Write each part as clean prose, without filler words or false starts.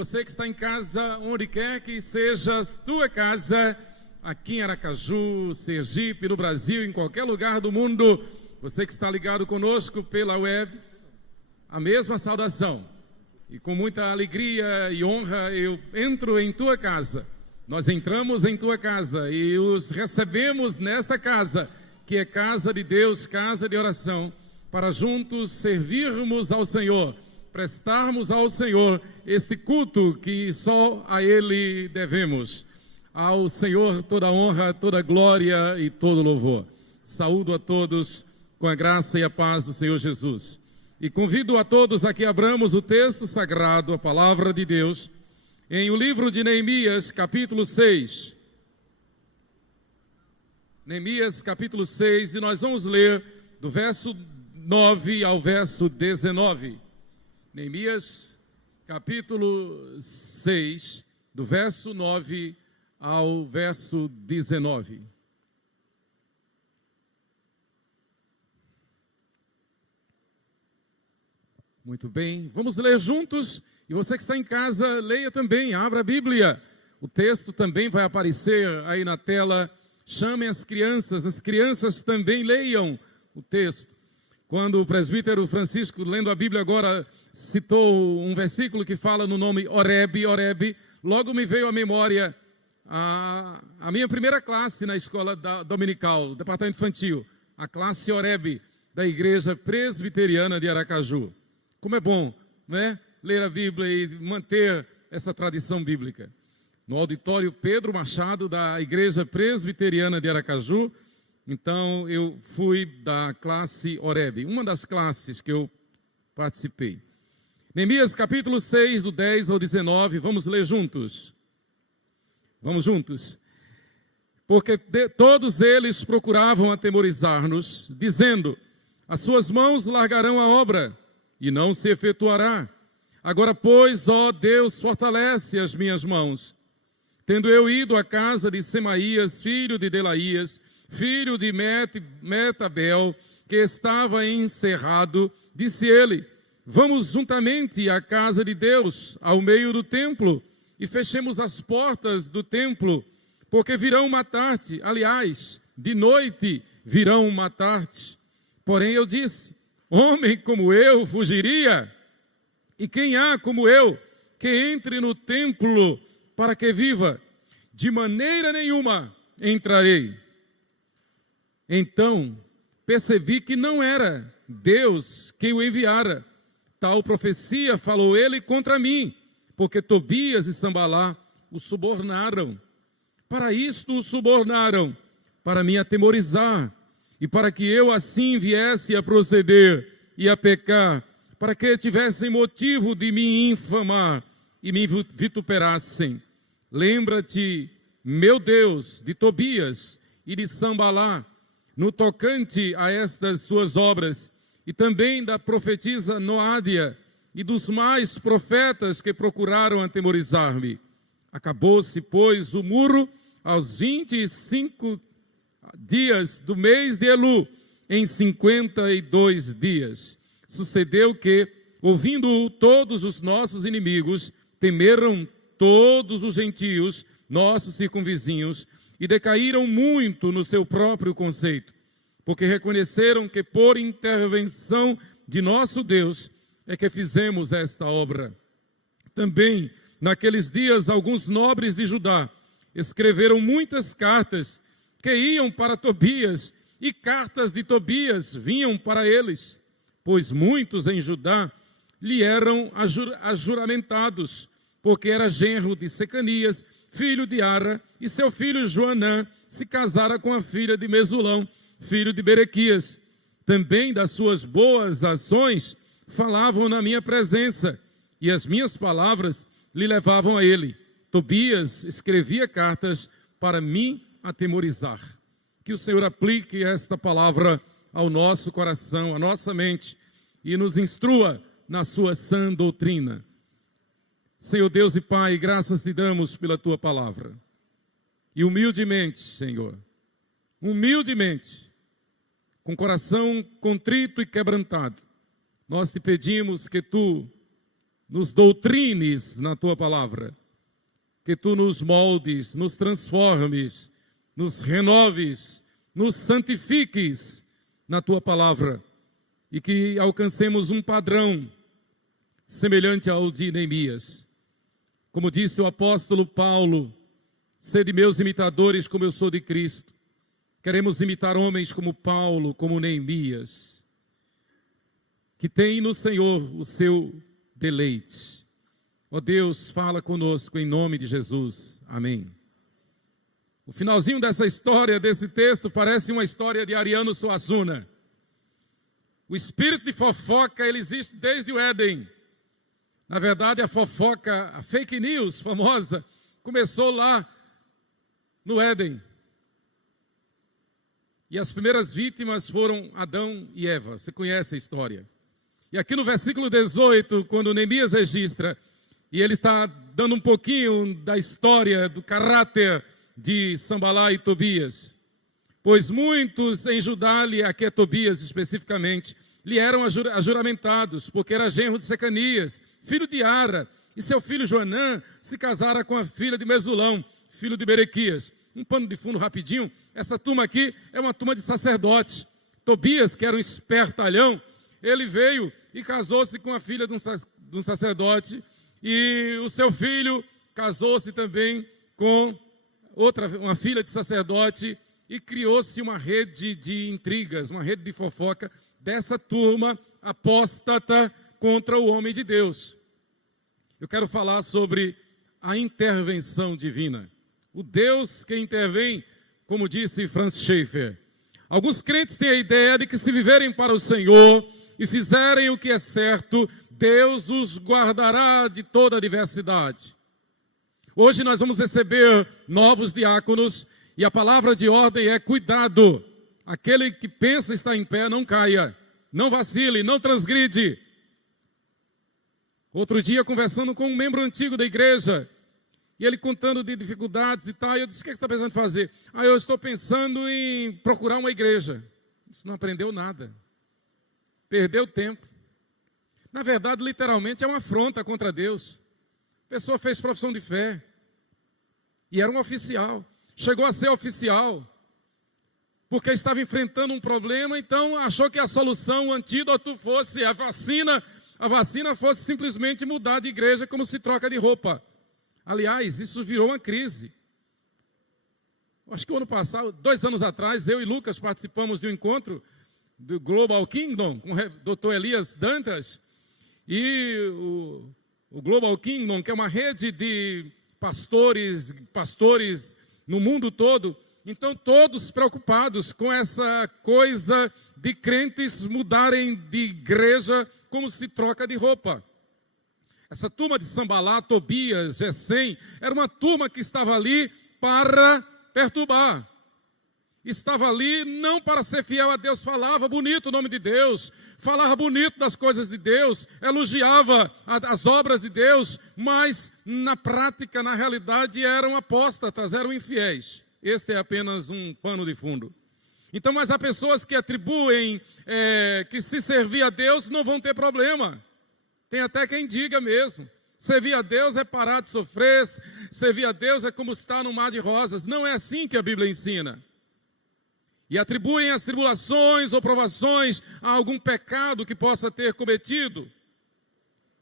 Você que está em casa, onde quer que seja tua casa, aqui em Aracaju, Sergipe, no Brasil, em qualquer lugar do mundo, você que está ligado conosco pela web, a mesma saudação. E com muita alegria e honra eu entro em tua casa. Nós entramos em tua casa e os recebemos nesta casa, que é casa de Deus, casa de oração, para juntos servirmos ao Senhor, prestarmos ao Senhor este culto que só a Ele devemos. Ao Senhor toda a honra, toda a glória e todo louvor. Saúdo a todos com a graça e a paz do Senhor Jesus. E convido a todos a que abramos o texto sagrado, a palavra de Deus, em o livro de Neemias, capítulo 6. Neemias, capítulo 6, e nós vamos ler do verso 9 ao verso 19. Neemias, capítulo 6, do verso 9 ao verso 19. Muito bem, vamos ler juntos, e você que está em casa, leia também, abra a Bíblia. O texto também vai aparecer aí na tela. Chamem as crianças também leiam o texto. Quando o presbítero Francisco, lendo a Bíblia agora, citou um versículo que fala no nome Horebe, logo me veio à memória a minha primeira classe na escola dominical, departamento infantil, a classe Horebe da Igreja Presbiteriana de Aracaju. Como é bom, né? Ler a Bíblia e manter essa tradição bíblica. No auditório Pedro Machado, da Igreja Presbiteriana de Aracaju, então eu fui da classe Horebe, uma das classes que eu participei. Neemias capítulo 6, do 10 ao 19, vamos ler juntos. Vamos juntos. Porque todos eles procuravam atemorizar-nos, dizendo: as suas mãos largarão a obra, e não se efetuará. Agora, pois, ó Deus, fortalece as minhas mãos. Tendo eu ido à casa de Semaías, filho de Delaías, filho de Metabel, que estava encerrado, disse ele: vamos juntamente à casa de Deus, ao meio do templo, e fechemos as portas do templo, porque virão matar-te. Aliás, de noite virão matar-te. Porém eu disse: homem como eu fugiria? E quem há como eu que entre no templo para que viva? De maneira nenhuma entrarei. Então percebi que não era Deus quem o enviara. Tal profecia falou ele contra mim, porque Tobias e Sambalá o subornaram. Para isto o subornaram, para me atemorizar, e para que eu assim viesse a proceder e a pecar, para que tivessem motivo de me infamar e me vituperassem. Lembra-te, meu Deus, de Tobias e de Sambalá, no tocante a estas suas obras, e também da profetisa Noádia e dos mais profetas que procuraram atemorizar-me. Acabou-se, pois, o muro aos 25 dias do mês de Elu, em 52 dias. Sucedeu que, ouvindo-o todos os nossos inimigos, temeram todos os gentios, nossos circunvizinhos, e decaíram muito no seu próprio conceito, porque reconheceram que por intervenção de nosso Deus é que fizemos esta obra. Também, naqueles dias, alguns nobres de Judá escreveram muitas cartas que iam para Tobias, e cartas de Tobias vinham para eles, pois muitos em Judá lhe eram ajuramentados, porque era genro de Secanias, filho de Ara, e seu filho Joanã se casara com a filha de Mesulão, filho de Berequias. Também das suas boas ações falavam na minha presença, e as minhas palavras lhe levavam a ele. Tobias escrevia cartas para me atemorizar. Que o Senhor aplique esta palavra ao nosso coração, à nossa mente, e nos instrua na sua sã doutrina. Senhor Deus e Pai, graças te damos pela tua palavra. E humildemente, Senhor, humildemente, com coração contrito e quebrantado, nós te pedimos que tu nos doutrines na tua palavra, que tu nos moldes, nos transformes, nos renoves, nos santifiques na tua palavra e que alcancemos um padrão semelhante ao de Neemias. Como disse o apóstolo Paulo, sede meus imitadores como eu sou de Cristo. Queremos imitar homens como Paulo, como Neemias, que tem no Senhor o seu deleite. Ó Deus, fala conosco em nome de Jesus. Amém. O finalzinho dessa história, desse texto, parece uma história de Ariano Suassuna. O espírito de fofoca, ele existe desde o Éden. Na verdade, a fofoca, a fake news famosa, começou lá no Éden. E as primeiras vítimas foram Adão e Eva. Você conhece a história. E aqui no versículo 18, quando Neemias registra, e ele está dando um pouquinho da história, do caráter de Sambalá e Tobias. Pois muitos em Judá, aqui é Tobias especificamente, lhe eram ajuramentados, porque era genro de Secanias, filho de Ara, e seu filho Joanã se casara com a filha de Mesulão, filho de Berequias. Um pano de fundo rapidinho, essa turma aqui é uma turma de sacerdotes. Tobias, que era um espertalhão, ele veio e casou-se com a filha de um sacerdote, e o seu filho casou-se também com uma filha de sacerdote, e criou-se uma rede de intrigas, uma rede de fofoca dessa turma apóstata contra o homem de Deus. Eu quero falar sobre a intervenção divina. O Deus que intervém, como disse Franz Schaeffer. Alguns crentes têm a ideia de que se viverem para o Senhor e fizerem o que é certo, Deus os guardará de toda a adversidade. Hoje nós vamos receber novos diáconos e a palavra de ordem é cuidado. Aquele que pensa estar em pé, não caia, não vacile, não transgride. Outro dia, conversando com um membro antigo da igreja, e ele contando de dificuldades e tal, e eu disse, o que você está pensando em fazer? Eu estou pensando em procurar uma igreja. Você não aprendeu nada. Perdeu tempo. Na verdade, literalmente, é uma afronta contra Deus. A pessoa fez profissão de fé. E era um oficial. Chegou a ser oficial. Porque estava enfrentando um problema, então achou que a solução, o antídoto fosse a vacina fosse simplesmente mudar de igreja como se troca de roupa. Aliás, isso virou uma crise. Acho que o ano passado, 2 anos atrás, eu e Lucas participamos de um encontro do Global Kingdom, com o Dr. Elias Dantas, e o Global Kingdom, que é uma rede de pastores no mundo todo. Então, todos preocupados com essa coisa de crentes mudarem de igreja como se troca de roupa. Essa turma de Sambalá, Tobias, Gesem, era uma turma que estava ali para perturbar. Estava ali não para ser fiel a Deus, falava bonito o nome de Deus, falava bonito das coisas de Deus, elogiava as obras de Deus, mas na prática, na realidade, eram apóstatas, eram infiéis. Este é apenas um pano de fundo. Então, mas há pessoas que atribuem que se servir a Deus não vão ter problema. Tem até quem diga mesmo. Servir a Deus é parar de sofrer, servir a Deus é como estar no mar de rosas. Não é assim que a Bíblia ensina. E atribuem as tribulações ou provações a algum pecado que possa ter cometido.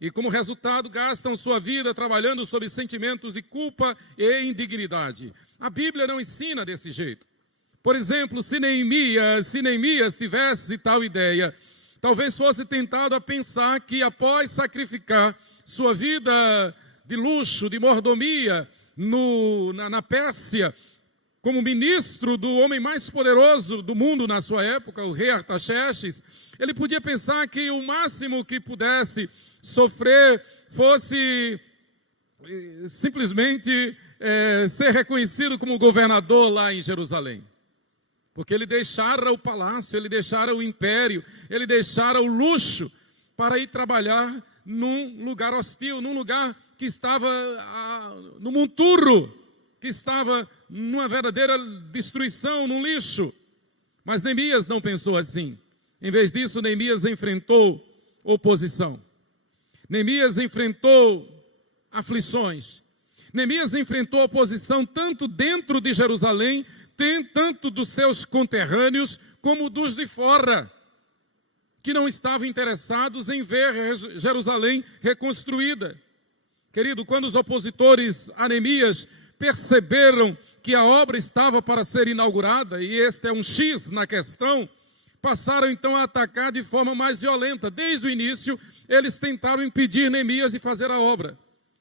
E como resultado gastam sua vida trabalhando sob sentimentos de culpa e indignidade. A Bíblia não ensina desse jeito. Por exemplo, se Neemias tivesse tal ideia, talvez fosse tentado a pensar que após sacrificar sua vida de luxo, de mordomia na Pérsia, como ministro do homem mais poderoso do mundo na sua época, o rei Artaxerxes, ele podia pensar que o máximo que pudesse sofrer fosse simplesmente ser reconhecido como governador lá em Jerusalém. Porque ele deixara o palácio, ele deixara o império, ele deixara o luxo para ir trabalhar num lugar hostil, num lugar que estava no monturo, que estava numa verdadeira destruição, num lixo. Mas Neemias não pensou assim. Em vez disso, Neemias enfrentou oposição. Neemias enfrentou aflições. Neemias enfrentou oposição tanto dentro de Jerusalém, tanto dos seus conterrâneos, como dos de fora, que não estavam interessados em ver Jerusalém reconstruída. Querido, quando os opositores a Neemias perceberam que a obra estava para ser inaugurada, e este é um X na questão, passaram então a atacar de forma mais violenta. Desde o início, eles tentaram impedir Neemias de fazer a obra.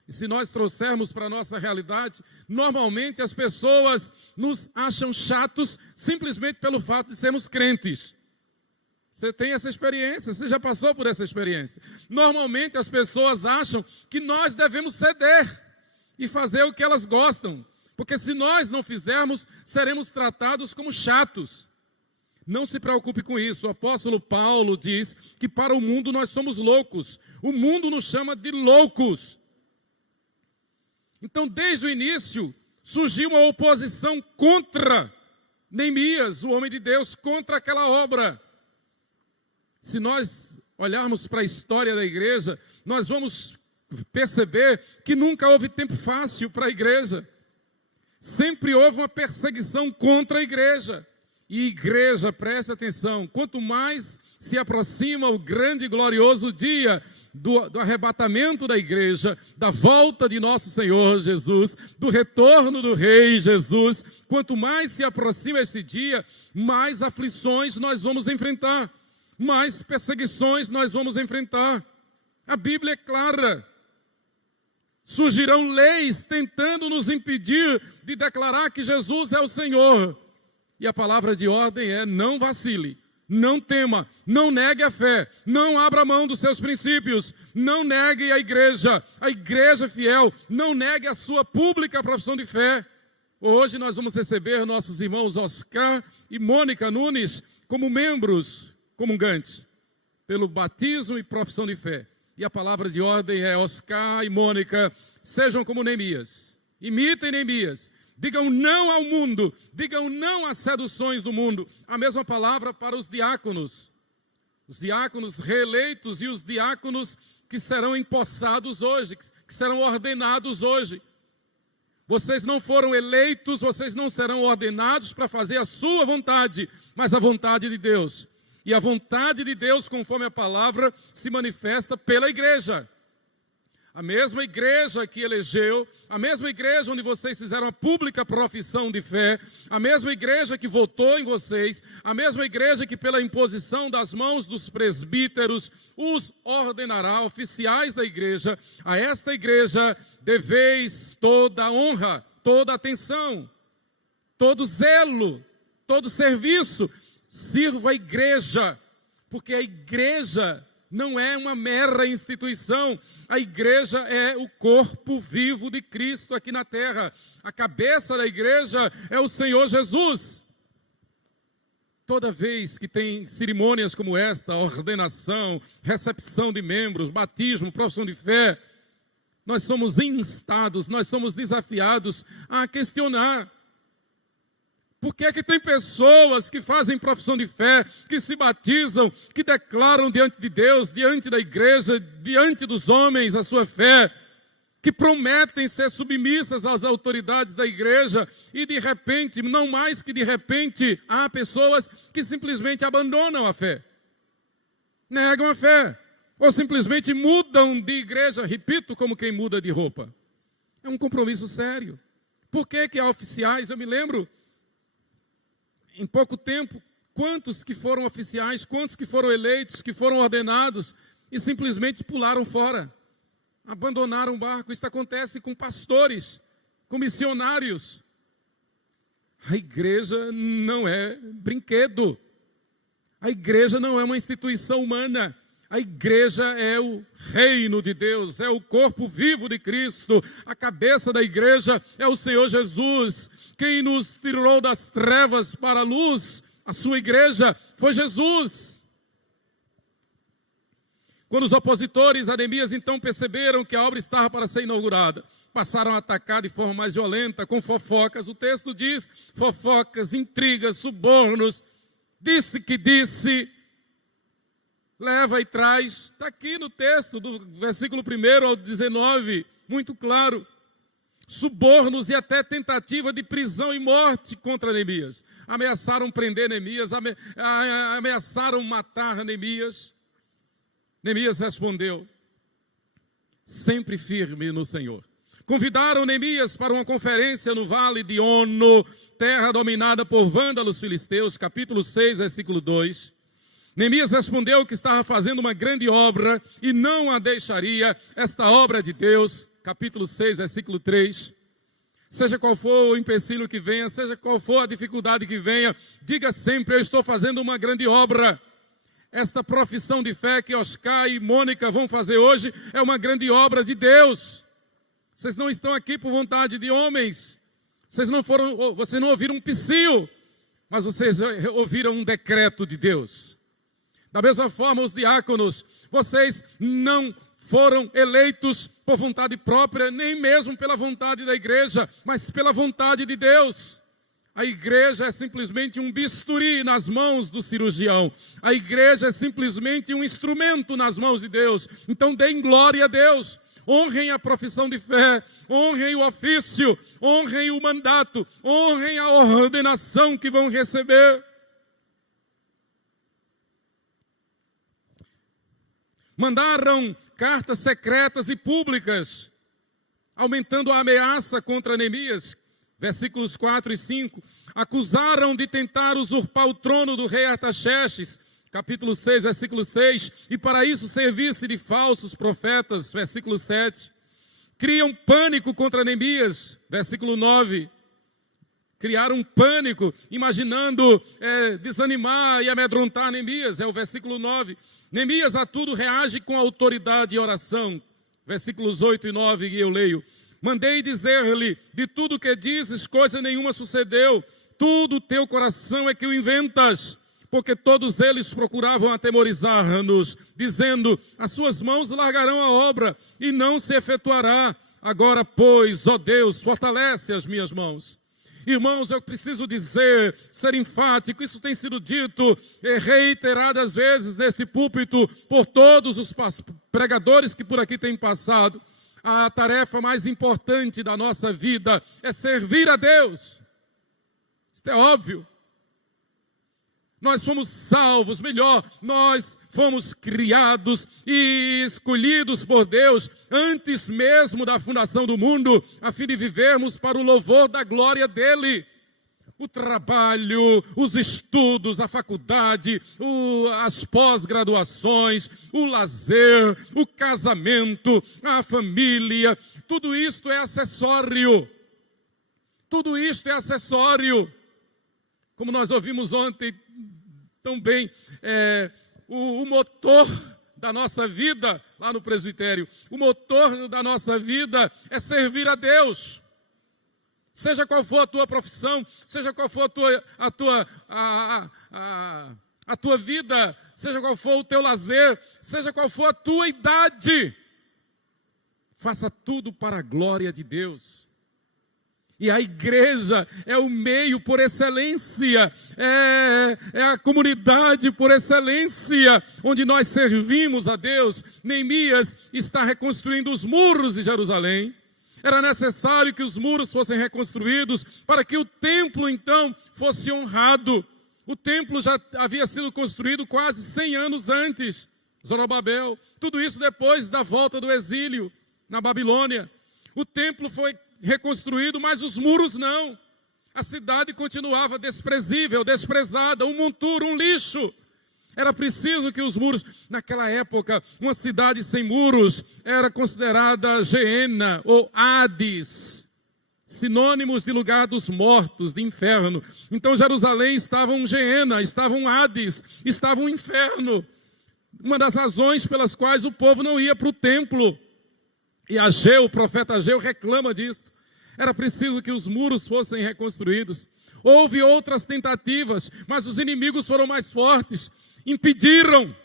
E se nós trouxermos para a nossa realidade, normalmente as pessoas nos acham chatos simplesmente pelo fato de sermos crentes. Você tem essa experiência, você já passou por essa experiência. Normalmente as pessoas acham que nós devemos ceder e fazer o que elas gostam, porque se nós não fizermos, seremos tratados como chatos. Não se preocupe com isso. O apóstolo Paulo diz que para o mundo nós somos loucos. O mundo nos chama de loucos. Então, desde o início, surgiu uma oposição contra Neemias, o homem de Deus, contra aquela obra. Se nós olharmos para a história da igreja, nós vamos perceber que nunca houve tempo fácil para a igreja. Sempre houve uma perseguição contra a igreja. E igreja, presta atenção, quanto mais se aproxima o grande e glorioso dia do arrebatamento da igreja, da volta de nosso Senhor Jesus, do retorno do Rei Jesus, quanto mais se aproxima esse dia, mais aflições nós vamos enfrentar, mais perseguições nós vamos enfrentar. A Bíblia é clara. Surgirão leis tentando nos impedir de declarar que Jesus é o Senhor. E a palavra de ordem é: não vacile, não tema, não negue a fé, não abra mão dos seus princípios, não negue a igreja fiel, não negue a sua pública profissão de fé. Hoje nós vamos receber nossos irmãos Oscar e Mônica Nunes como membros comungantes, pelo batismo e profissão de fé. E a palavra de ordem é: Oscar e Mônica, sejam como Neemias, imitem Neemias. Digam não ao mundo, digam não às seduções do mundo. A mesma palavra para os diáconos reeleitos e os diáconos que serão empossados hoje, que serão ordenados hoje. Vocês não foram eleitos, vocês não serão ordenados para fazer a sua vontade, mas a vontade de Deus. E a vontade de Deus, conforme a palavra, se manifesta pela igreja. A mesma igreja que elegeu, a mesma igreja onde vocês fizeram a pública profissão de fé, a mesma igreja que votou em vocês, a mesma igreja que pela imposição das mãos dos presbíteros os ordenará, oficiais da igreja. A esta igreja deveis toda a honra, toda a atenção, todo zelo, todo serviço. Sirva a igreja, porque a igreja não é uma mera instituição. A igreja é o corpo vivo de Cristo aqui na terra. A cabeça da igreja é o Senhor Jesus. Toda vez que tem cerimônias como esta, ordenação, recepção de membros, batismo, profissão de fé, nós somos instados, nós somos desafiados a questionar. Por que é que tem pessoas que fazem profissão de fé, que se batizam, que declaram diante de Deus, diante da igreja, diante dos homens a sua fé, que prometem ser submissas às autoridades da igreja e de repente, não mais que de repente, há pessoas que simplesmente abandonam a fé, negam a fé, ou simplesmente mudam de igreja, repito, como quem muda de roupa. É um compromisso sério. Por que que há oficiais? Eu me lembro, em pouco tempo, quantos que foram oficiais, quantos que foram eleitos, que foram ordenados e simplesmente pularam fora, abandonaram o barco. Isso acontece com pastores, com missionários. A igreja não é brinquedo. A igreja não é uma instituição humana. A igreja é o reino de Deus, é o corpo vivo de Cristo. A cabeça da igreja é o Senhor Jesus. Quem nos tirou das trevas para a luz, a sua igreja, foi Jesus. Quando os opositores a Neemias então perceberam que a obra estava para ser inaugurada, passaram a atacar de forma mais violenta, com fofocas. O texto diz: fofocas, intrigas, subornos, disse que disse. leva e traz. Está aqui no texto, do versículo 1 ao 19, muito claro. Subornos e até tentativa de prisão e morte contra Neemias. Ameaçaram prender Neemias, ameaçaram matar Neemias. Neemias respondeu, sempre firme no Senhor. Convidaram Neemias para uma conferência no vale de Ono, terra dominada por vândalos filisteus, capítulo 6, versículo 2. Neemias respondeu que estava fazendo uma grande obra e não a deixaria, esta obra de Deus, capítulo 6, versículo 3. Seja qual for o empecilho que venha, seja qual for a dificuldade que venha, diga sempre, eu estou fazendo uma grande obra. Esta profissão de fé que Oscar e Mônica vão fazer hoje é uma grande obra de Deus. Vocês não estão aqui por vontade de homens. Vocês não ouviram um psiu, mas vocês ouviram um decreto de Deus. Da mesma forma, os diáconos, vocês não foram eleitos por vontade própria, nem mesmo pela vontade da igreja, mas pela vontade de Deus. A igreja é simplesmente um bisturi nas mãos do cirurgião. A igreja é simplesmente um instrumento nas mãos de Deus. Então deem glória a Deus. Honrem a profissão de fé, honrem o ofício, honrem o mandato, honrem a ordenação que vão receber. Mandaram cartas secretas e públicas, aumentando a ameaça contra Neemias. Versículos 4 e 5. Acusaram de tentar usurpar o trono do rei Artaxerxes. Capítulo 6, versículo 6. E para isso servir-se de falsos profetas. Versículo 7. Criam pânico contra Neemias. Versículo 9. Criaram pânico, imaginando desanimar e amedrontar Neemias. É o versículo 9. Neemias a tudo reage com autoridade e oração. Versículos 8 e 9, e eu leio. Mandei dizer-lhe, de tudo que dizes, coisa nenhuma sucedeu. Tudo teu coração é que o inventas. Porque todos eles procuravam atemorizar-nos, dizendo, as suas mãos largarão a obra e não se efetuará. Agora, pois, ó Deus, fortalece as minhas mãos. Irmãos, eu preciso dizer, ser enfático, isso tem sido dito reiteradas vezes neste púlpito por todos os pregadores que por aqui têm passado. A tarefa mais importante da nossa vida é servir a Deus. Isto é óbvio. Nós fomos salvos, melhor, nós fomos criados e escolhidos por Deus antes mesmo da fundação do mundo, a fim de vivermos para o louvor da glória dEle. O trabalho, os estudos, a faculdade, as pós-graduações, o lazer, o casamento, a família, tudo isto é acessório. Tudo isto é acessório. Como nós ouvimos ontem tão bem, o motor da nossa vida, lá no presbitério, o motor da nossa vida é servir a Deus. Seja qual for a tua profissão, seja qual for a tua vida, seja qual for o teu lazer, seja qual for a tua idade, faça tudo para a glória de Deus. E a igreja é o meio por excelência, é a comunidade por excelência, onde nós servimos a Deus. Neemias está reconstruindo os muros de Jerusalém. Era necessário que os muros fossem reconstruídos para que o templo então fosse honrado. O templo já havia sido construído quase 100 anos antes, Zorobabel. Tudo isso depois da volta do exílio na Babilônia. O templo foi reconstruído, mas os muros não. A cidade continuava desprezível, desprezada, um monturo, um lixo. Era preciso que os muros, naquela época, uma cidade sem muros era considerada Geena ou Hades, sinônimos de lugar dos mortos, de inferno. Então Jerusalém estava um Geena, estava um Hades, estava um inferno. Uma das razões pelas quais o povo não ia para o templo. E Ageu, o profeta Ageu, reclama disso. Era preciso que os muros fossem reconstruídos. Houve outras tentativas, mas os inimigos foram mais fortes, impediram.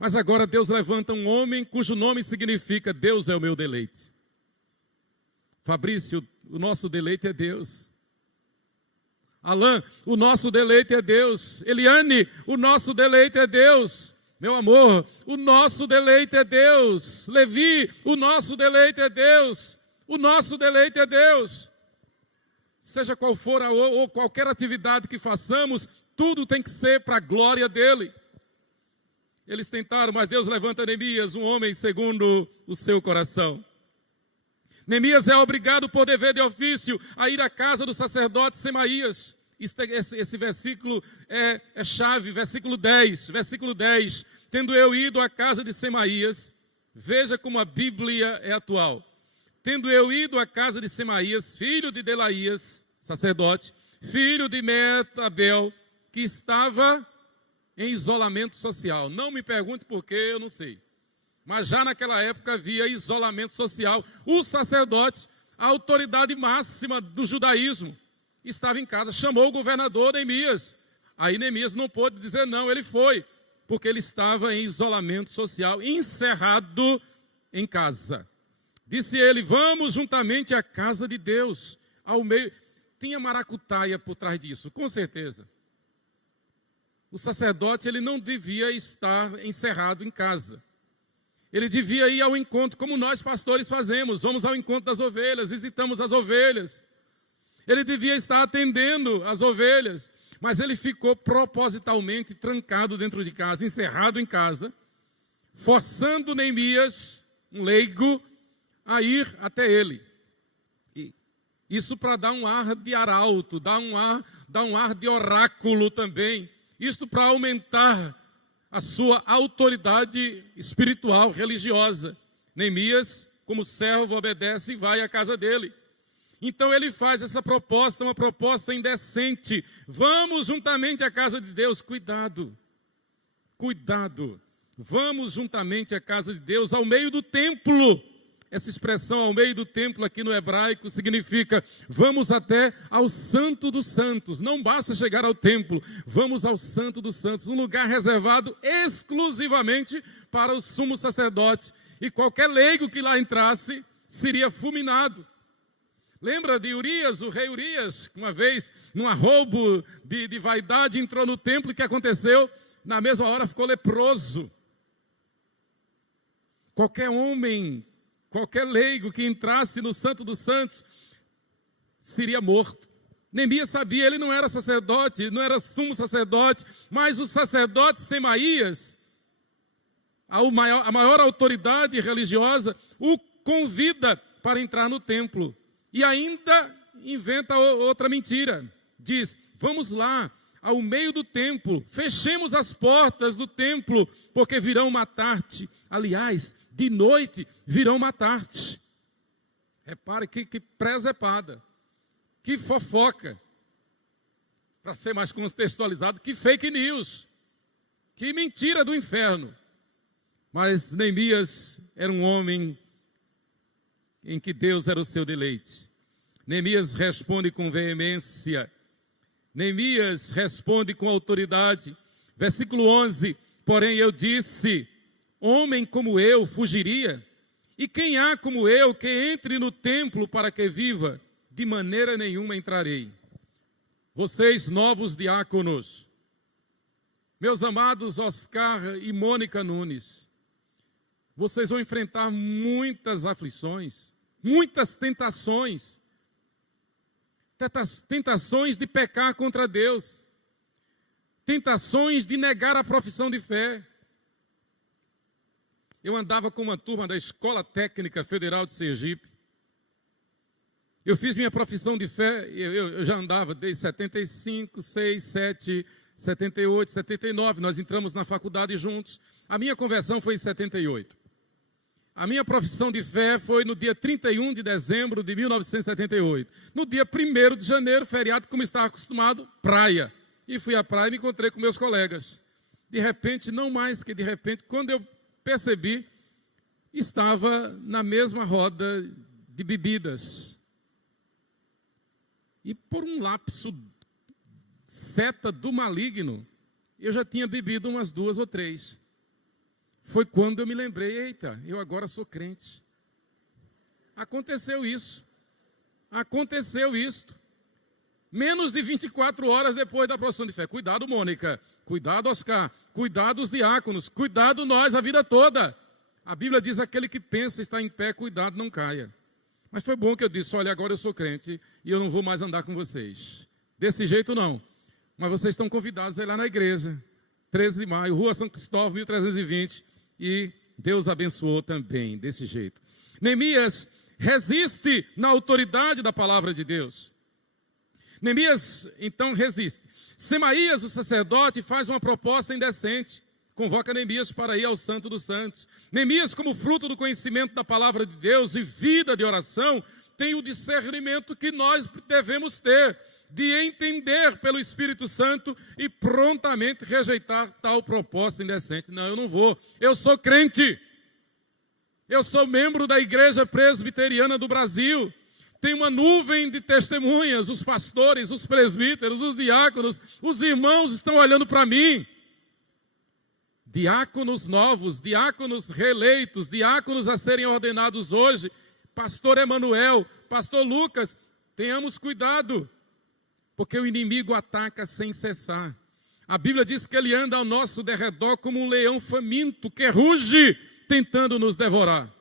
Mas agora Deus levanta um homem cujo nome significa Deus é o meu deleite. Fabrício, o nosso deleite é Deus. Alain, o nosso deleite é Deus. Eliane, o nosso deleite é Deus. Meu amor, o nosso deleite é Deus. Levi, o nosso deleite é Deus. O nosso deleite é Deus. Seja qual for ou qualquer atividade que façamos, tudo tem que ser para a glória dele. Eles tentaram, mas Deus levanta Neemias, um homem segundo o seu coração. Neemias é obrigado por dever de ofício a ir à casa do sacerdote Semaías. Esse versículo é chave, versículo 10. Tendo eu ido à casa de Semaías, veja como a Bíblia é atual. Tendo eu ido à casa de Semaías, filho de Delaías, sacerdote, filho de Metabel, que estava em isolamento social. Não me pergunte por quê, eu não sei. Mas já naquela época havia isolamento social. O sacerdote, a autoridade máxima do judaísmo, estava em casa, chamou o governador Neemias. Aí Neemias não pôde dizer não, ele foi, porque ele estava em isolamento social, encerrado em casa. Disse ele, vamos juntamente à casa de Deus, ao meio. Tinha maracutaia por trás disso, com certeza. O sacerdote, ele não devia estar encerrado em casa. Ele devia ir ao encontro, como nós pastores fazemos. Vamos ao encontro das ovelhas, visitamos as ovelhas. Ele devia estar atendendo as ovelhas, mas ele ficou propositalmente trancado dentro de casa, encerrado em casa, forçando Neemias, um leigo, a ir até ele. E isso para dar um ar de arauto, dar um ar de oráculo também. Isso para aumentar a sua autoridade espiritual, religiosa. Neemias, como servo, obedece e vai à casa dele. Então ele faz essa proposta, uma proposta indecente. Vamos juntamente à casa de Deus. Cuidado, cuidado. Vamos juntamente à casa de Deus, ao meio do templo. Essa expressão ao meio do templo aqui no hebraico significa vamos até ao Santo dos Santos. Não basta chegar ao templo, vamos ao Santo dos Santos, um lugar reservado exclusivamente para o sumo sacerdote. E qualquer leigo que lá entrasse seria fulminado. Lembra de Urias, o rei Urias, uma vez, num arroubo de vaidade, entrou no templo e o que aconteceu? Na mesma hora ficou leproso. Qualquer homem, qualquer leigo que entrasse no Santo dos Santos seria morto. Neemias sabia, ele não era sacerdote, não era sumo sacerdote, mas o sacerdote Semaías, a maior autoridade religiosa, o convida para entrar no templo. E ainda inventa outra mentira. Diz, vamos lá, ao meio do templo, fechemos as portas do templo, porque virão matar-te. Aliás, de noite virão matar-te. Repare que presepada, que fofoca. Para ser mais contextualizado, que fake news, que mentira do inferno. Mas Neemias era um homem em que Deus era o seu deleite. Neemias responde com veemência. Neemias responde com autoridade. Versículo 11, porém eu disse, homem como eu fugiria, e quem há como eu que entre no templo para que viva? De maneira nenhuma entrarei. Vocês novos diáconos, meus amados Oscar e Mônica Nunes, vocês vão enfrentar muitas aflições, muitas tentações de pecar contra Deus, tentações de negar a profissão de fé. Eu andava com uma turma da Escola Técnica Federal de Sergipe. Eu fiz minha profissão de fé, eu já andava desde 75, 6, 7, 78, 79. Nós entramos na faculdade juntos. A minha conversão foi em 78. A minha profissão de fé foi no dia 31 de dezembro de 1978. No dia 1º de janeiro, feriado, como estava acostumado, praia. E fui à praia e me encontrei com meus colegas. De repente, não mais que de repente, quando eu percebi, estava na mesma roda de bebidas. E por um lapso, seta do maligno, eu já tinha bebido umas 2 ou 3. Foi quando eu me lembrei, eita, eu agora sou crente. Aconteceu isso. Aconteceu isto. Menos de 24 horas depois da profissão de fé. Cuidado, Mônica. Cuidado, Oscar. cuidar dos diáconos, cuidado nós a vida toda. A Bíblia diz: aquele que pensa estar em pé, cuidado, não caia. Mas foi bom que eu disse: olha, agora eu sou crente e eu não vou mais andar com vocês. Desse jeito não. Mas vocês estão convidados a ir lá na igreja, 13 de maio, Rua São Cristóvão, 1320, e Deus abençoou também, desse jeito. Neemias resiste na autoridade da palavra de Deus. Neemias, então, resiste. Semaías, o sacerdote, faz uma proposta indecente. Convoca Neemias para ir ao Santo dos Santos. Neemias, como fruto do conhecimento da palavra de Deus e vida de oração, tem o discernimento que nós devemos ter, de entender pelo Espírito Santo e prontamente rejeitar tal proposta indecente. Não, eu não vou. Eu sou crente. Eu sou membro da Igreja Presbiteriana do Brasil. Tem uma nuvem de testemunhas, os pastores, os presbíteros, os diáconos, os irmãos estão olhando para mim. Diáconos novos, diáconos reeleitos, diáconos a serem ordenados hoje. Pastor Emanuel, pastor Lucas, tenhamos cuidado, porque o inimigo ataca sem cessar. A Bíblia diz que ele anda ao nosso derredor como um leão faminto, que ruge, tentando nos devorar.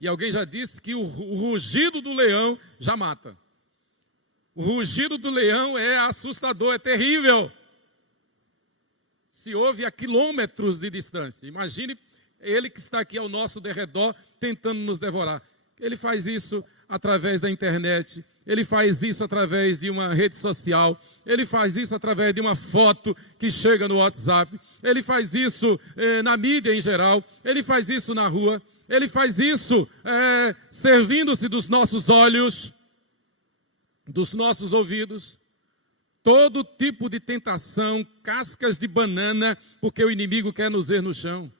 E alguém já disse que o rugido do leão já mata. O rugido do leão é assustador, é terrível. Se ouve a quilômetros de distância. Imagine ele que está aqui ao nosso derredor, tentando nos devorar. Ele faz isso através da internet, ele faz isso através de uma rede social, ele faz isso através de uma foto que chega no WhatsApp, ele faz isso na mídia em geral, ele faz isso na rua, ele faz isso servindo-se dos nossos olhos, dos nossos ouvidos. Todo tipo de tentação, cascas de banana, porque o inimigo quer nos ver no chão.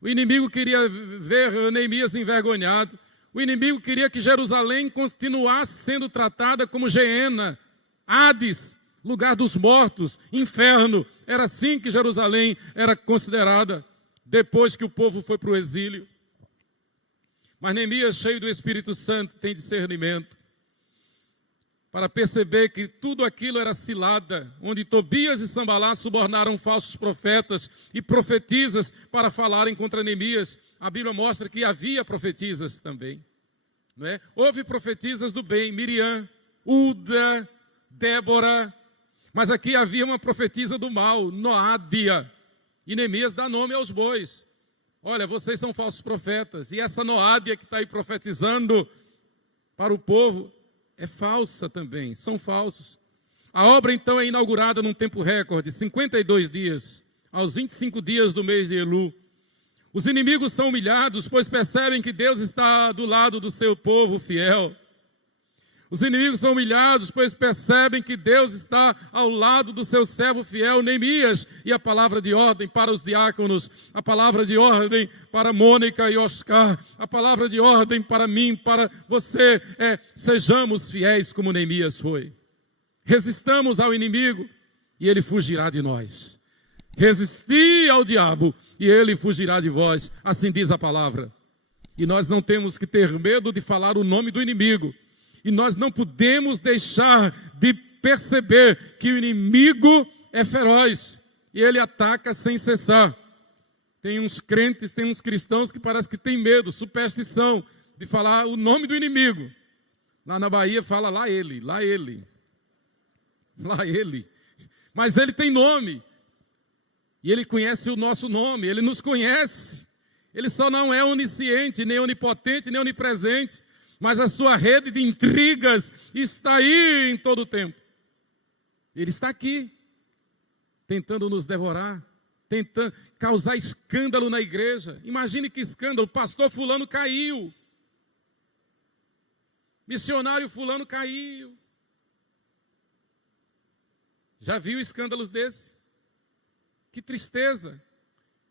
O inimigo queria ver Neemias envergonhado. O inimigo queria que Jerusalém continuasse sendo tratada como Geena, Hades, lugar dos mortos, inferno. Era assim que Jerusalém era considerada, depois que o povo foi para o exílio. Mas Neemias, cheio do Espírito Santo, tem discernimento para perceber que tudo aquilo era cilada, onde Tobias e Sambalá subornaram falsos profetas e profetisas para falarem contra Neemias. A Bíblia mostra que havia profetisas também, não é? Houve profetisas do bem, Miriam, Uda, Débora, mas aqui havia uma profetisa do mal, Noádia, e Neemias dá nome aos bois. Olha, vocês são falsos profetas, e essa Noádia que está aí profetizando para o povo é falsa também, são falsos. A obra então é inaugurada num tempo recorde, 52 dias, aos 25 dias do mês de Elu. Os inimigos são humilhados, pois percebem que Deus está do lado do seu povo fiel. Os inimigos são humilhados, pois percebem que Deus está ao lado do seu servo fiel, Neemias. E a palavra de ordem para os diáconos, a palavra de ordem para Mônica e Oscar, a palavra de ordem para mim, para você, sejamos fiéis como Neemias foi. Resistamos ao inimigo e ele fugirá de nós. Resisti ao diabo e ele fugirá de vós, assim diz a palavra. E nós não temos que ter medo de falar o nome do inimigo. E nós não podemos deixar de perceber que o inimigo é feroz e ele ataca sem cessar. Tem uns crentes, tem uns cristãos que parece que tem medo, superstição de falar o nome do inimigo. Lá na Bahia fala lá ele, lá ele, lá ele. Mas ele tem nome e ele conhece o nosso nome, ele nos conhece. Ele só não é onisciente, nem onipotente, nem onipresente. Mas a sua rede de intrigas está aí em todo o tempo. Ele está aqui, tentando nos devorar, tentando causar escândalo na igreja. Imagine que escândalo, pastor fulano caiu. Missionário fulano caiu. Já viu escândalos desse? Que tristeza,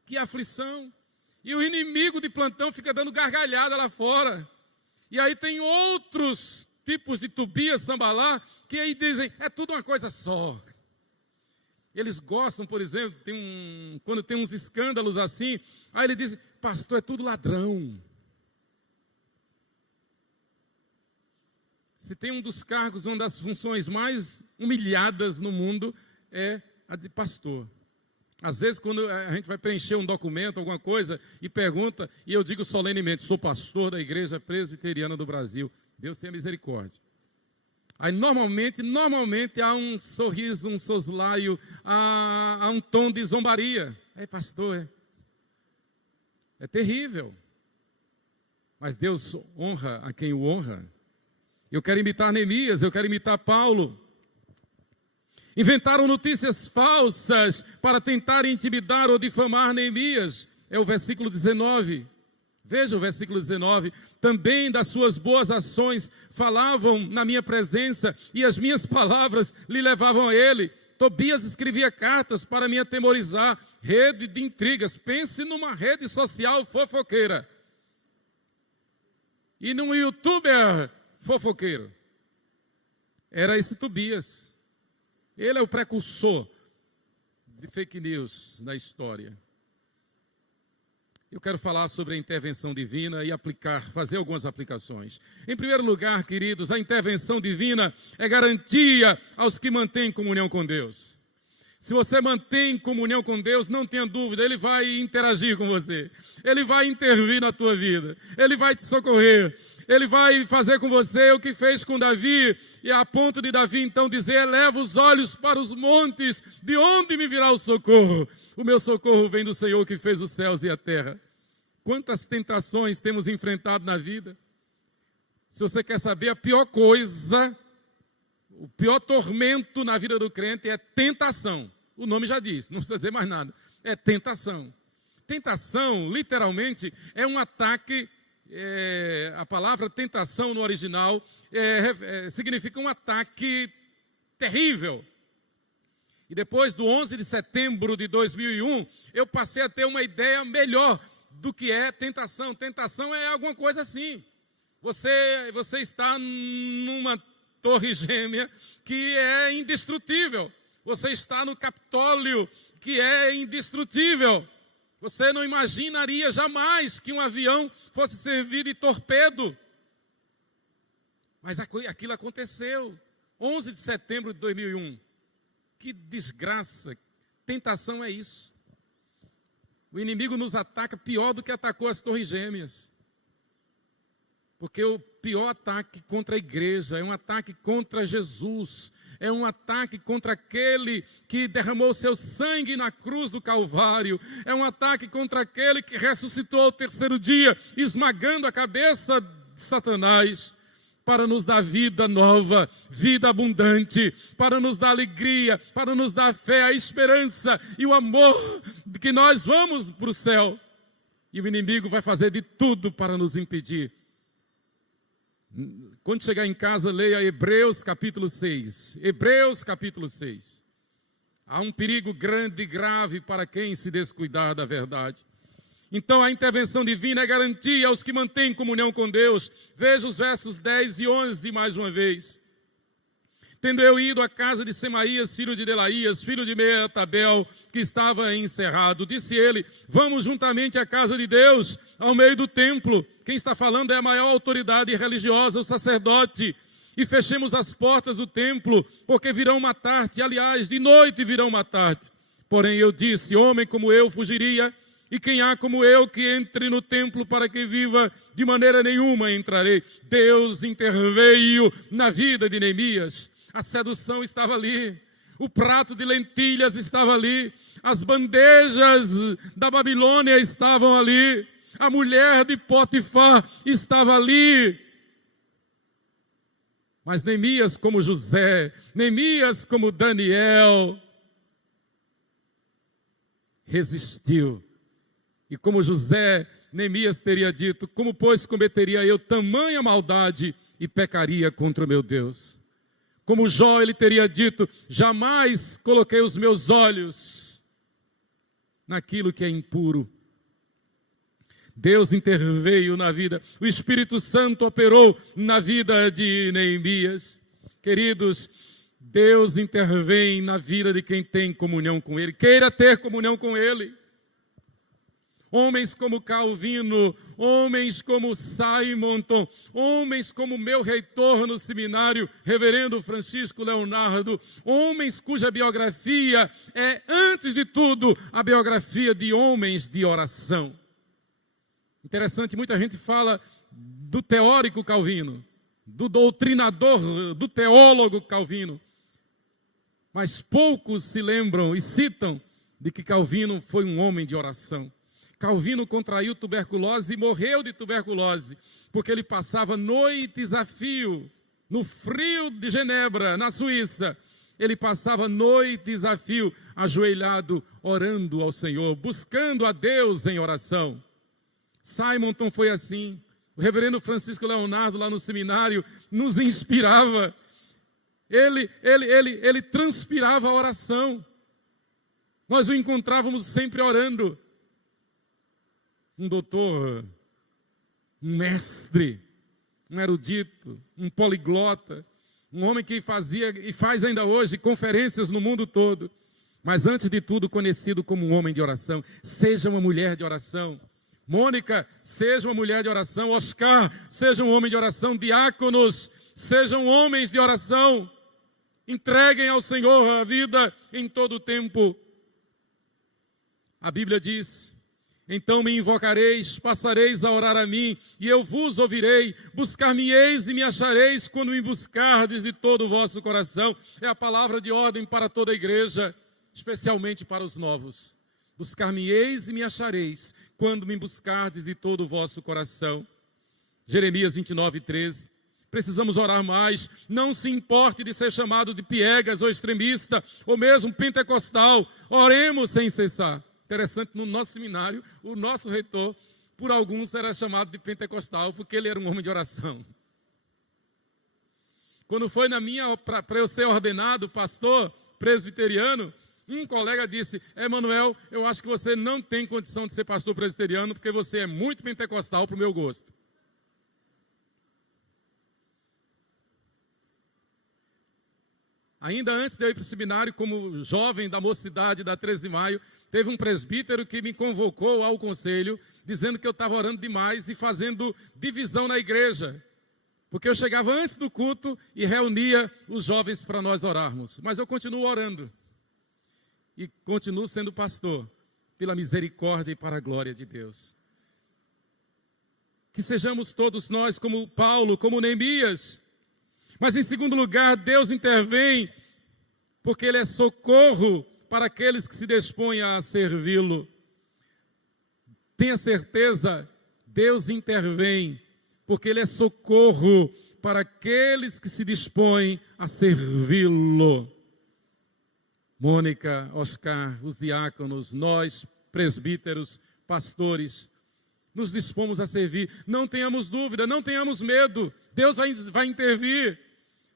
que aflição. E o inimigo de plantão fica dando gargalhada lá fora. E aí tem outros tipos de Tobias, Sambalá, que aí dizem, é tudo uma coisa só. Eles gostam, por exemplo, quando tem uns escândalos assim, aí ele diz, pastor, é tudo ladrão. Se tem um dos cargos, uma das funções mais humilhadas no mundo, é a de pastor. Às vezes, quando a gente vai preencher um documento, alguma coisa, e pergunta, e eu digo solenemente, sou pastor da Igreja Presbiteriana do Brasil. Deus tenha misericórdia. Aí, normalmente há um sorriso, um soslaio, há um tom de zombaria. Pastor, é terrível. Mas Deus honra a quem o honra. Eu quero imitar Neemias, eu quero imitar Paulo. Inventaram notícias falsas para tentar intimidar ou difamar Neemias. É o versículo 19. Veja o versículo 19. Também das suas boas ações falavam na minha presença e as minhas palavras lhe levavam a ele. Tobias escrevia cartas para me atemorizar. Rede de intrigas. Pense numa rede social fofoqueira. E num youtuber fofoqueiro. Era esse Tobias. Ele é o precursor de fake news na história. Eu quero falar sobre a intervenção divina e fazer algumas aplicações. Em primeiro lugar, queridos, a intervenção divina é garantia aos que mantêm comunhão com Deus. Se você mantém comunhão com Deus, não tenha dúvida, Ele vai interagir com você. Ele vai intervir na tua vida. Ele vai te socorrer. Ele vai fazer com você o que fez com Davi, e a ponto de Davi então dizer: eleva os olhos para os montes, de onde me virá o socorro? O meu socorro vem do Senhor que fez os céus e a terra. Quantas tentações temos enfrentado na vida? Se você quer saber, a pior coisa, o pior tormento na vida do crente é tentação. O nome já diz, não precisa dizer mais nada. É tentação. Tentação, literalmente, é um ataque. A palavra tentação no original significa um ataque terrível. E depois do 11 de setembro de 2001, eu passei a ter uma ideia melhor do que é tentação. Tentação é alguma coisa assim. Você está numa torre gêmea que é indestrutível. Você está no Capitólio que é indestrutível. Você não imaginaria jamais que um avião fosse servir de torpedo. Mas aquilo aconteceu. 11 de setembro de 2001. Que desgraça. Tentação é isso. O inimigo nos ataca pior do que atacou as torres gêmeas. Porque o pior ataque contra a igreja é um ataque contra Jesus. É um ataque contra aquele que derramou seu sangue na cruz do Calvário. É um ataque contra aquele que ressuscitou ao terceiro dia, esmagando a cabeça de Satanás, para nos dar vida nova, vida abundante, para nos dar alegria, para nos dar fé, a esperança e o amor de que nós vamos para o céu. E o inimigo vai fazer de tudo para nos impedir. Quando chegar em casa, leia Hebreus capítulo 6. Hebreus capítulo 6. Há um perigo grande e grave para quem se descuidar da verdade. Então a intervenção divina é garantia aos que mantêm comunhão com Deus. Veja os versos 10 e 11 mais uma vez. Tendo eu ido à casa de Semaías, filho de Delaías, filho de Meetabel, que estava encerrado, disse ele: vamos juntamente à casa de Deus, ao meio do templo. Quem está falando é a maior autoridade religiosa, o sacerdote. E fechemos as portas do templo, porque virão matar-te. Aliás, de noite virão matar-te. Porém eu disse: homem como eu fugiria, e quem há como eu que entre no templo para que viva? De maneira nenhuma entrarei. Deus interveio na vida de Neemias. A sedução estava ali, o prato de lentilhas estava ali, as bandejas da Babilônia estavam ali, a mulher de Potifar estava ali. Mas Neemias como José, Neemias como Daniel, resistiu. E como José, Neemias teria dito: como pois cometeria eu tamanha maldade e pecaria contra o meu Deus? Como Jó, ele teria dito: jamais coloquei os meus olhos naquilo que é impuro. Deus interveio na vida, o Espírito Santo operou na vida de Neemias. Queridos, Deus intervém na vida de quem tem comunhão com Ele. Queira ter comunhão com Ele. Homens como Calvino, homens como Simonton, homens como meu reitor no seminário, reverendo Francisco Leonardo, homens cuja biografia é, antes de tudo, a biografia de homens de oração. Interessante, muita gente fala do teórico Calvino, do doutrinador, do teólogo Calvino, mas poucos se lembram e citam de que Calvino foi um homem de oração. Calvino contraiu tuberculose e morreu de tuberculose, porque ele passava noites a fio, no frio de Genebra, na Suíça. Ele passava noites a fio, ajoelhado, orando ao Senhor, buscando a Deus em oração. Simonton foi assim. O reverendo Francisco Leonardo, lá no seminário, nos inspirava. Ele transpirava a oração. Nós o encontrávamos sempre orando. Um doutor, um mestre, um erudito, um poliglota, um homem que fazia e faz ainda hoje conferências no mundo todo, mas antes de tudo conhecido como um homem de oração. Seja uma mulher de oração. Mônica, seja uma mulher de oração. Oscar, seja um homem de oração. Diáconos, sejam homens de oração. Entreguem ao Senhor a vida em todo o tempo. A Bíblia diz: então me invocareis, passareis a orar a mim, e eu vos ouvirei. Buscar-me-eis e me achareis quando me buscardes de todo o vosso coração. É a palavra de ordem para toda a igreja, especialmente para os novos. Buscar-me-eis e me achareis quando me buscardes de todo o vosso coração. Jeremias 29:13. Precisamos orar mais. Não se importe de ser chamado de piegas ou extremista, ou mesmo pentecostal. Oremos sem cessar. Interessante, no nosso seminário, o nosso reitor, por alguns, era chamado de pentecostal, porque ele era um homem de oração. Quando foi para eu ser ordenado pastor presbiteriano, um colega disse: Emanuel, eu acho que você não tem condição de ser pastor presbiteriano, porque você é muito pentecostal para o meu gosto. Ainda antes de eu ir para o seminário, como jovem da mocidade da 13 de maio, teve um presbítero que me convocou ao conselho, dizendo que eu estava orando demais e fazendo divisão na igreja. Porque eu chegava antes do culto e reunia os jovens para nós orarmos. Mas eu continuo orando. E continuo sendo pastor, pela misericórdia e para a glória de Deus. Que sejamos todos nós como Paulo, como Neemias. Mas em segundo lugar, Deus intervém, porque Ele é socorro para aqueles que se dispõem a servi-lo. Tenha certeza, Deus intervém, porque Ele é socorro para aqueles que se dispõem a servi-lo. Mônica, Oscar, os diáconos, nós, presbíteros, pastores, nos dispomos a servir. Não tenhamos dúvida, não tenhamos medo. Deus vai intervir.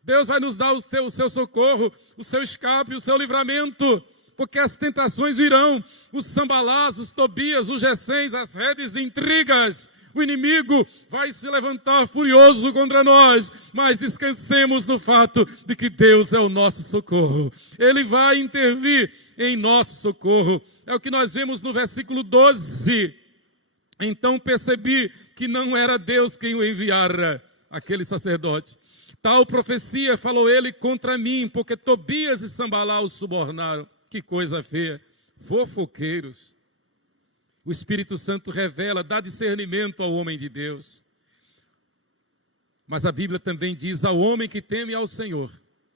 Deus vai nos dar o seu socorro, o seu escape, o seu livramento, porque as tentações virão, os Sambalás, os Tobias, os Gessens, as redes de intrigas. O inimigo vai se levantar furioso contra nós, mas descansemos no fato de que Deus é o nosso socorro. Ele vai intervir em nosso socorro. É o que nós vemos no versículo 12. Então percebi que não era Deus quem o enviara, aquele sacerdote. Tal profecia falou ele contra mim, porque Tobias e Sambalá o subornaram. Que coisa feia. Fofoqueiros. O Espírito Santo revela, dá discernimento ao homem de Deus. Mas a Bíblia também diz: ao homem que teme ao Senhor,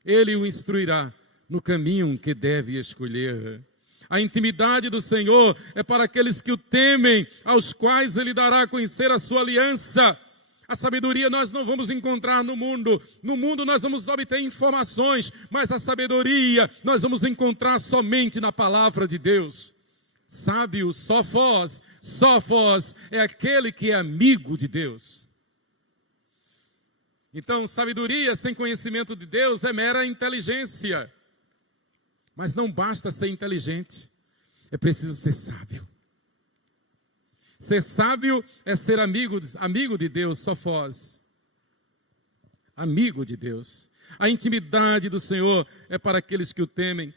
Ele o instruirá no caminho que deve escolher. A intimidade do Senhor é para aqueles que o temem, aos quais Ele dará a conhecer a sua aliança. A sabedoria nós não vamos encontrar no mundo. No mundo nós vamos obter informações, mas a sabedoria nós vamos encontrar somente na palavra de Deus. Sábio, sófos é aquele que é amigo de Deus. Então, sabedoria sem conhecimento de Deus é mera inteligência. Mas não basta ser inteligente, é preciso ser sábio. Ser sábio é ser amigo de Deus, sófos. Amigo de Deus. A intimidade do Senhor é para aqueles que o temem.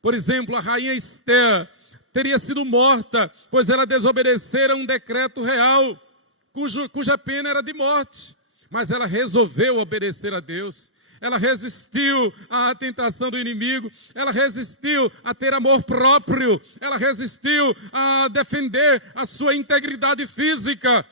Por exemplo, a rainha Esther teria sido morta, pois ela desobedecera um decreto real, cuja pena era de morte. Mas ela resolveu obedecer a Deus. Ela resistiu à tentação do inimigo, ela resistiu a ter amor próprio, ela resistiu a defender a sua integridade física,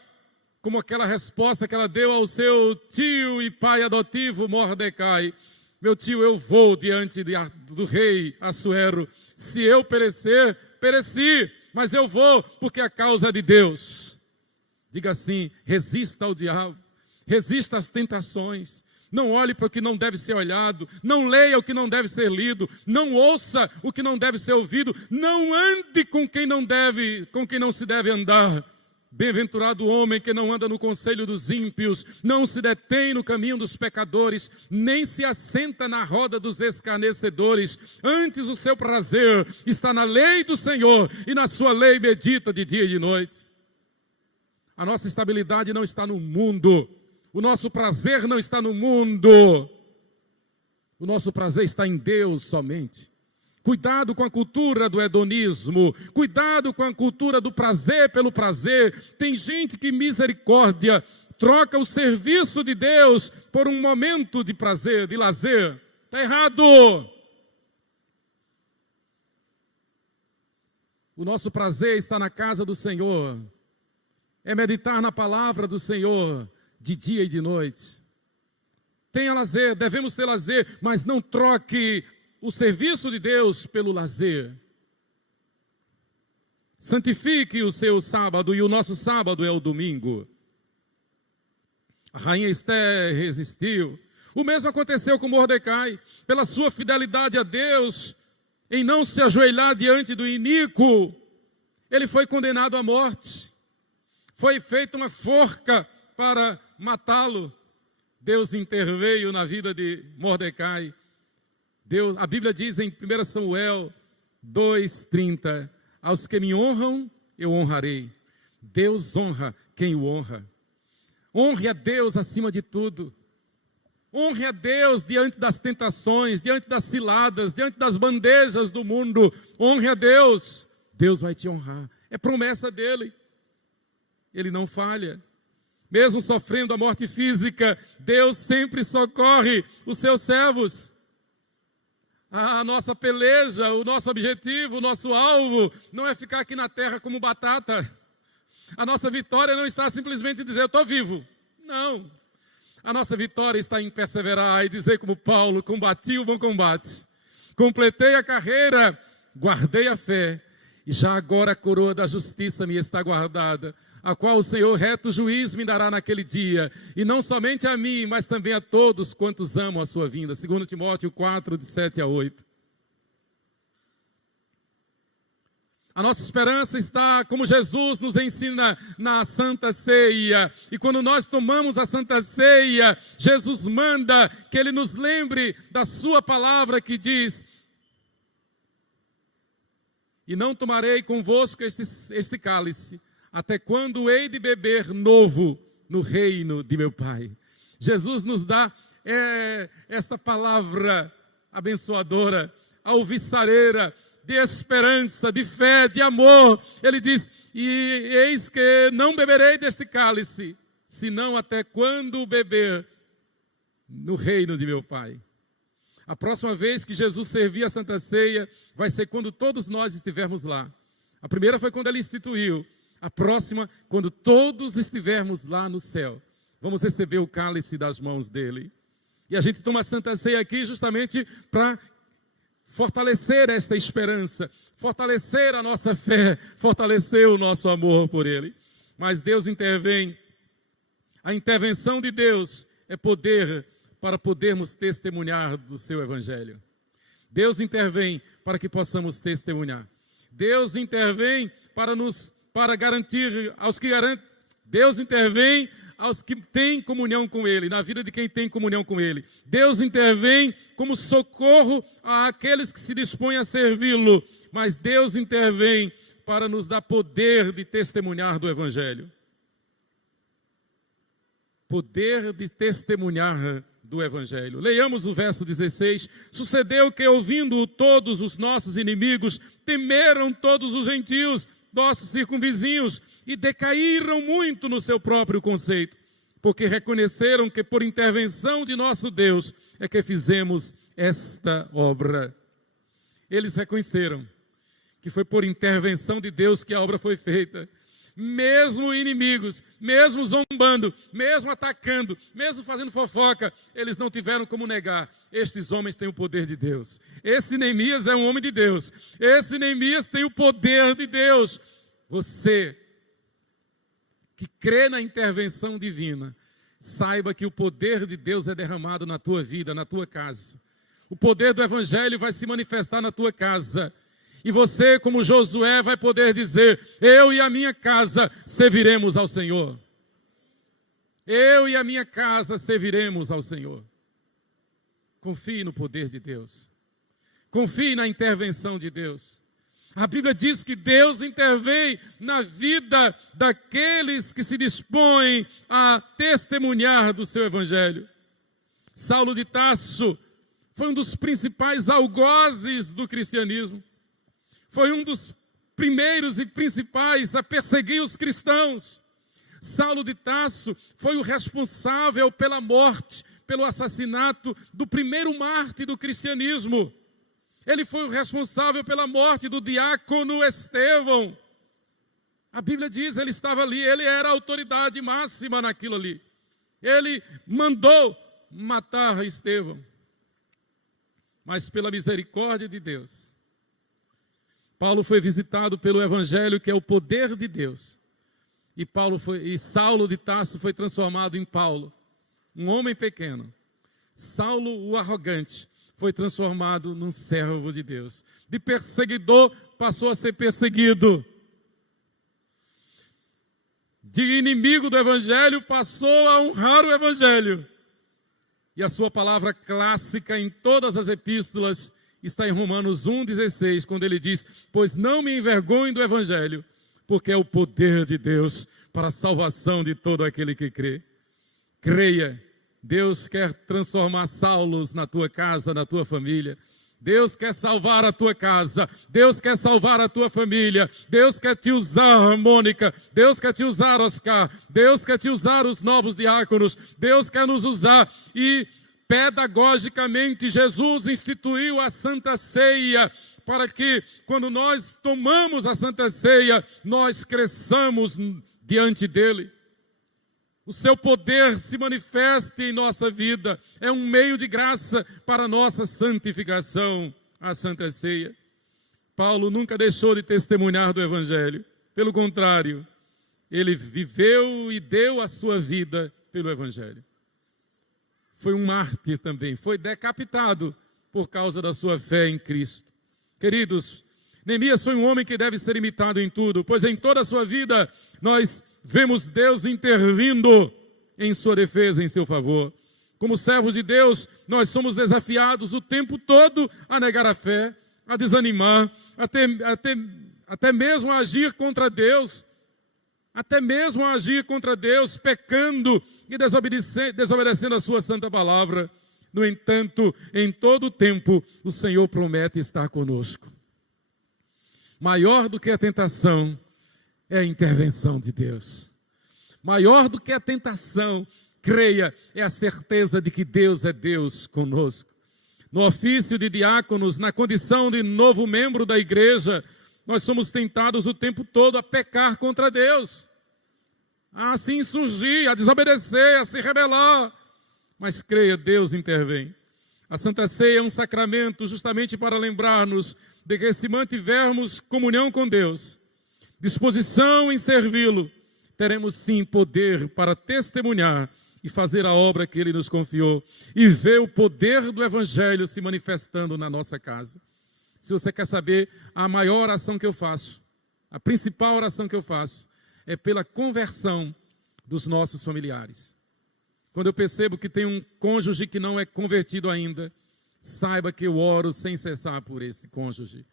como aquela resposta que ela deu ao seu tio e pai adotivo Mordecai: meu tio, eu vou diante do rei Assuero, se eu perecer, pereci, mas eu vou porque a causa é de Deus. Diga assim: resista ao diabo, resista às tentações. Não olhe para o que não deve ser olhado, não leia o que não deve ser lido, não ouça o que não deve ser ouvido, não ande com quem não se deve andar. Bem-aventurado o homem que não anda no conselho dos ímpios, não se detém no caminho dos pecadores, nem se assenta na roda dos escarnecedores. Antes o seu prazer está na lei do Senhor, e na sua lei medita de dia e de noite. A nossa estabilidade não está no mundo. O nosso prazer não está no mundo. O nosso prazer está em Deus somente. Cuidado com a cultura do hedonismo. Cuidado com a cultura do prazer pelo prazer. Tem gente que, misericórdia, troca o serviço de Deus por um momento de prazer, de lazer. Está errado. O nosso prazer está na casa do Senhor. É meditar na palavra do Senhor de dia e de noite. Tenha lazer, devemos ter lazer, mas não troque o serviço de Deus pelo lazer. Santifique o seu sábado, e o nosso sábado é o domingo. A rainha Esther resistiu. O mesmo aconteceu com Mordecai. Pela sua fidelidade a Deus, em não se ajoelhar diante do iníquo, ele foi condenado à morte. Foi feita uma forca para matá-lo. Deus interveio na vida de Mordecai. A Bíblia diz em 1 Samuel 2:30, aos que me honram, eu honrarei. Deus honra quem o honra. Honre a Deus acima de tudo. Honre a Deus diante das tentações, diante das ciladas, diante das bandejas do mundo. Honre a Deus. Deus vai te honrar. É promessa dele. Ele não falha. Mesmo sofrendo a morte física, Deus sempre socorre os seus servos. A nossa peleja, o nosso objetivo, o nosso alvo, não é ficar aqui na terra como batata. A nossa vitória não está simplesmente em dizer, eu estou vivo. Não. A nossa vitória está em perseverar e dizer como Paulo, combati o bom combate, completei a carreira, guardei a fé, e já agora a coroa da justiça me está guardada, a qual o Senhor reto juiz me dará naquele dia, e não somente a mim, mas também a todos quantos amam a sua vinda. 2 Timóteo 4, de 7 a 8. A nossa esperança está, como Jesus nos ensina, na Santa Ceia. E quando nós tomamos a Santa Ceia, Jesus manda que Ele nos lembre da sua palavra que diz: e não tomarei convosco este cálice, até quando hei de beber novo no reino de meu Pai. Jesus nos dá esta palavra abençoadora, alvissareira, de esperança, de fé, de amor. Ele diz, e eis que não beberei deste cálice, senão até quando beber no reino de meu Pai. A próxima vez que Jesus servir a Santa Ceia, vai ser quando todos nós estivermos lá. A primeira foi quando Ele instituiu. A próxima, quando todos estivermos lá no céu. Vamos receber o cálice das mãos dEle. E a gente toma a Santa Ceia aqui justamente para fortalecer esta esperança, fortalecer a nossa fé, fortalecer o nosso amor por Ele. Mas Deus intervém. A intervenção de Deus é poder para podermos testemunhar do seu Evangelho. Deus intervém para que possamos testemunhar. Deus intervém para garantir aos que garantem. Deus intervém aos que têm comunhão com Ele, na vida de quem tem comunhão com Ele. Deus intervém como socorro àqueles que se dispõem a servi-lo, mas Deus intervém para nos dar poder de testemunhar do Evangelho. Poder de testemunhar do Evangelho. Leiamos o verso 16. Sucedeu que, ouvindo-o todos os nossos inimigos, temeram todos os gentios, nossos circunvizinhos, e decaíram muito no seu próprio conceito, porque reconheceram que por intervenção de nosso Deus é que fizemos esta obra. Eles reconheceram que foi por intervenção de Deus que a obra foi feita. Mesmo inimigos, mesmo zombando, mesmo atacando, mesmo fazendo fofoca, eles não tiveram como negar. Estes homens têm o poder de Deus. Esse Neemias é um homem de Deus. Esse Neemias tem o poder de Deus. Você que crê na intervenção divina, saiba que o poder de Deus é derramado na tua vida, na tua casa. O poder do Evangelho vai se manifestar na tua casa. E você, como Josué, vai poder dizer: eu e a minha casa serviremos ao Senhor. Eu e a minha casa serviremos ao Senhor. Confie no poder de Deus. Confie na intervenção de Deus. A Bíblia diz que Deus intervém na vida daqueles que se dispõem a testemunhar do seu Evangelho. Saulo de Tarso foi um dos principais algozes do cristianismo. Foi um dos primeiros e principais a perseguir os cristãos. Saulo de Tarso foi o responsável pela morte, pelo assassinato do primeiro mártir do cristianismo. Ele foi o responsável pela morte do diácono Estevão. A Bíblia diz, ele estava ali, ele era a autoridade máxima naquilo ali. Ele mandou matar Estevão. Mas pela misericórdia de Deus, Paulo foi visitado pelo Evangelho, que é o poder de Deus. E Saulo de Tarso foi transformado em Paulo, um homem pequeno. Saulo, o arrogante, foi transformado num servo de Deus. De perseguidor, passou a ser perseguido. De inimigo do Evangelho, passou a honrar o Evangelho. E a sua palavra clássica em todas as epístolas está em Romanos 1,16, quando ele diz: pois não me envergonhe do Evangelho, porque é o poder de Deus para a salvação de todo aquele que crê. Creia, Deus quer transformar Saulos na tua casa, na tua família. Deus quer salvar a tua casa, Deus quer salvar a tua família, Deus quer te usar, Mônica, Deus quer te usar, Oscar, Deus quer te usar os novos diáconos, Deus quer nos usar. E pedagogicamente Jesus instituiu a Santa Ceia, para que quando nós tomamos a Santa Ceia, nós cresçamos diante dele. O seu poder se manifeste em nossa vida. É um meio de graça para a nossa santificação, a Santa Ceia. Paulo nunca deixou de testemunhar do Evangelho. Pelo contrário, ele viveu e deu a sua vida pelo Evangelho. Foi um mártir também. Foi decapitado por causa da sua fé em Cristo. Queridos, Neemias foi um homem que deve ser imitado em tudo, pois em toda a sua vida nós vemos Deus intervindo em sua defesa, em seu favor. Como servos de Deus, nós somos desafiados o tempo todo a negar a fé, a desanimar, até mesmo a agir contra Deus, pecando e desobedecendo a sua santa palavra. No entanto, em todo o tempo, o Senhor promete estar conosco. Maior do que a tentação é a intervenção de Deus. Maior do que a tentação, creia, é a certeza de que Deus é Deus conosco. No ofício de diáconos, na condição de novo membro da igreja, nós somos tentados o tempo todo a pecar contra Deus, a se insurgir, a desobedecer, a se rebelar. Mas creia, Deus intervém. A Santa Ceia é um sacramento justamente para lembrar-nos de que se mantivermos comunhão com Deus, disposição em servi-lo, teremos sim poder para testemunhar e fazer a obra que Ele nos confiou e ver o poder do Evangelho se manifestando na nossa casa. Se você quer saber, a maior oração que eu faço, a principal oração que eu faço, é pela conversão dos nossos familiares. Quando eu percebo que tem um cônjuge que não é convertido ainda, saiba que eu oro sem cessar por esse cônjuge.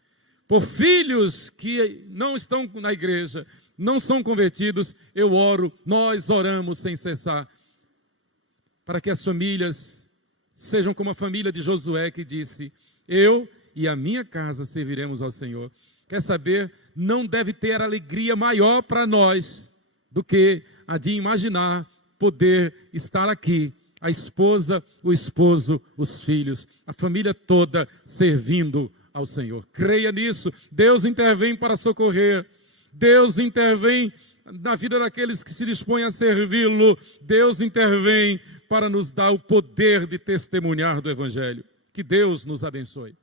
Por filhos que não estão na igreja, não são convertidos, eu oro, nós oramos sem cessar, para que as famílias Sejam como a família de Josué que disse: eu e a minha casa serviremos ao Senhor. Quer saber? Não deve ter alegria maior para nós do que a de imaginar poder estar aqui, a esposa, o esposo, os filhos, a família toda servindo ao Senhor. Creia nisso. Deus intervém para socorrer. Deus intervém na vida daqueles que se dispõem a servi-lo. Deus intervém para nos dar o poder de testemunhar do Evangelho. Que Deus nos abençoe.